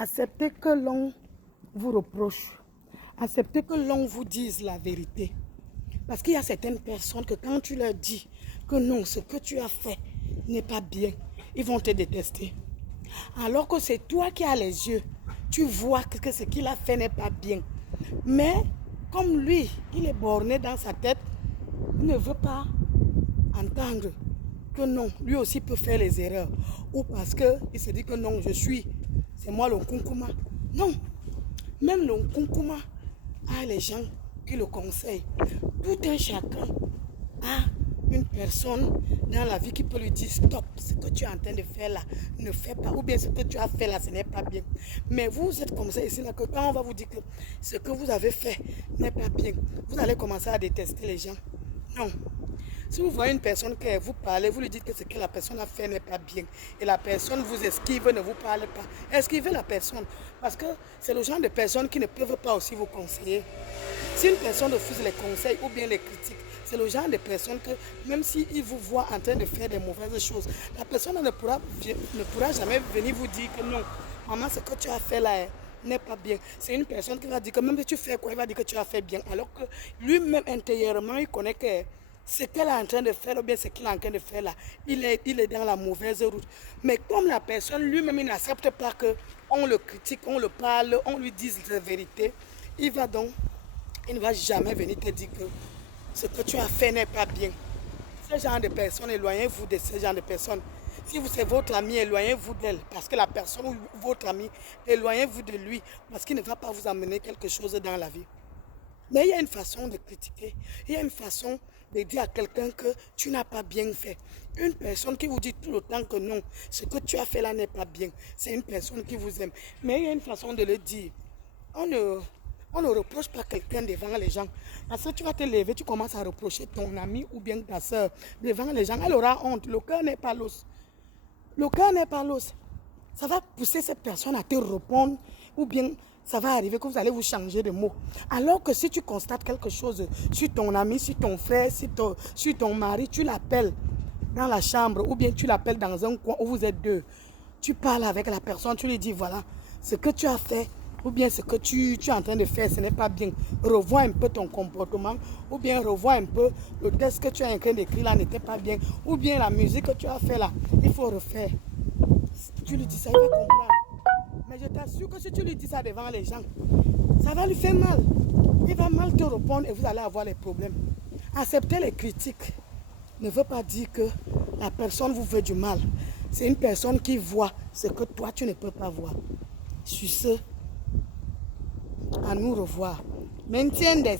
Acceptez que l'on vous reproche. Acceptez que l'on vous dise la vérité. Parce qu'il y a certaines personnes que quand tu leur dis que non, ce que tu as fait n'est pas bien, ils vont te détester. Alors que c'est toi qui as les yeux, tu vois que ce qu'il a fait n'est pas bien. Mais comme lui, il est borné dans sa tête, il ne veut pas entendre que non, lui aussi peut faire les erreurs. Ou parce qu'il se dit que non, c'est moi le Nkunkuma. Non, même le Nkunkuma a les gens qui le conseillent. Tout un chacun a une personne dans la vie qui peut lui dire stop, ce que tu es en train de faire là, ne fais pas, ou bien ce que tu as fait là, ce n'est pas bien. Mais vous êtes comme ça ici là, que quand on va vous dire que ce que vous avez fait n'est pas bien, vous allez commencer à détester les gens. Non. Si vous voyez une personne que vous parlez, vous lui dites que ce que la personne a fait n'est pas bien, et la personne vous esquive, ne vous parle pas, esquivez la personne, parce que c'est le genre de personnes qui ne peuvent pas aussi vous conseiller. Si une personne refuse les conseils ou bien les critiques, c'est le genre de personne que même s'il vous voit en train de faire des mauvaises choses, la personne ne pourra jamais venir vous dire que non, maman, ce que tu as fait là n'est pas bien. C'est une personne qui va dire que même si tu fais quoi, il va dire que tu as fait bien. Alors que lui-même intérieurement, il connaît que ce qu'elle est en train de faire ou bien ce qu'il est en train de faire là, il est dans la mauvaise route. Mais comme la personne lui-même, il n'accepte pas qu'on le critique, on le parle, on lui dise la vérité, il ne va jamais venir te dire que ce que tu as fait n'est pas bien. Ce genre de personnes, éloignez-vous de ce genre de personnes. Si c'est votre ami, éloignez-vous d'elle. Parce que la personne ou votre ami, éloignez-vous de lui. Parce qu'il ne va pas vous amener quelque chose dans la vie. Mais il y a une façon de critiquer. Il y a une façon de dire à quelqu'un que tu n'as pas bien fait. Une personne qui vous dit tout le temps que non, ce que tu as fait là n'est pas bien. C'est une personne qui vous aime. Mais il y a une façon de le dire. On ne reproche pas quelqu'un devant les gens. Parce que tu vas te lever, tu commences à reprocher ton ami ou bien ta soeur devant les gens. Elle aura honte. Le cœur n'est pas l'os. Le cœur n'est pas l'os. Ça va pousser cette personne à te répondre ou bien ça va arriver que vous allez vous changer de mots. Alors que si tu constates quelque chose sur ton ami, sur ton frère, sur ton mari, tu l'appelles dans la chambre ou bien tu l'appelles dans un coin où vous êtes deux. Tu parles avec la personne, tu lui dis voilà, ce que tu as fait ou bien ce que tu es en train de faire, ce n'est pas bien. Revois un peu ton comportement ou bien revois un peu le texte que tu es en train d'écrire là n'était pas bien ou bien la musique que tu as fait là, il faut refaire. Tu lui dis ça, il va comprendre. Mais je t'assure que si tu lui dis ça devant les gens, ça va lui faire mal. Il va mal te répondre et vous allez avoir les problèmes. Accepter les critiques ne veut pas dire que la personne vous veut du mal. C'est une personne qui voit ce que toi tu ne peux pas voir. Sur ce, à nous revoir. Maintiens des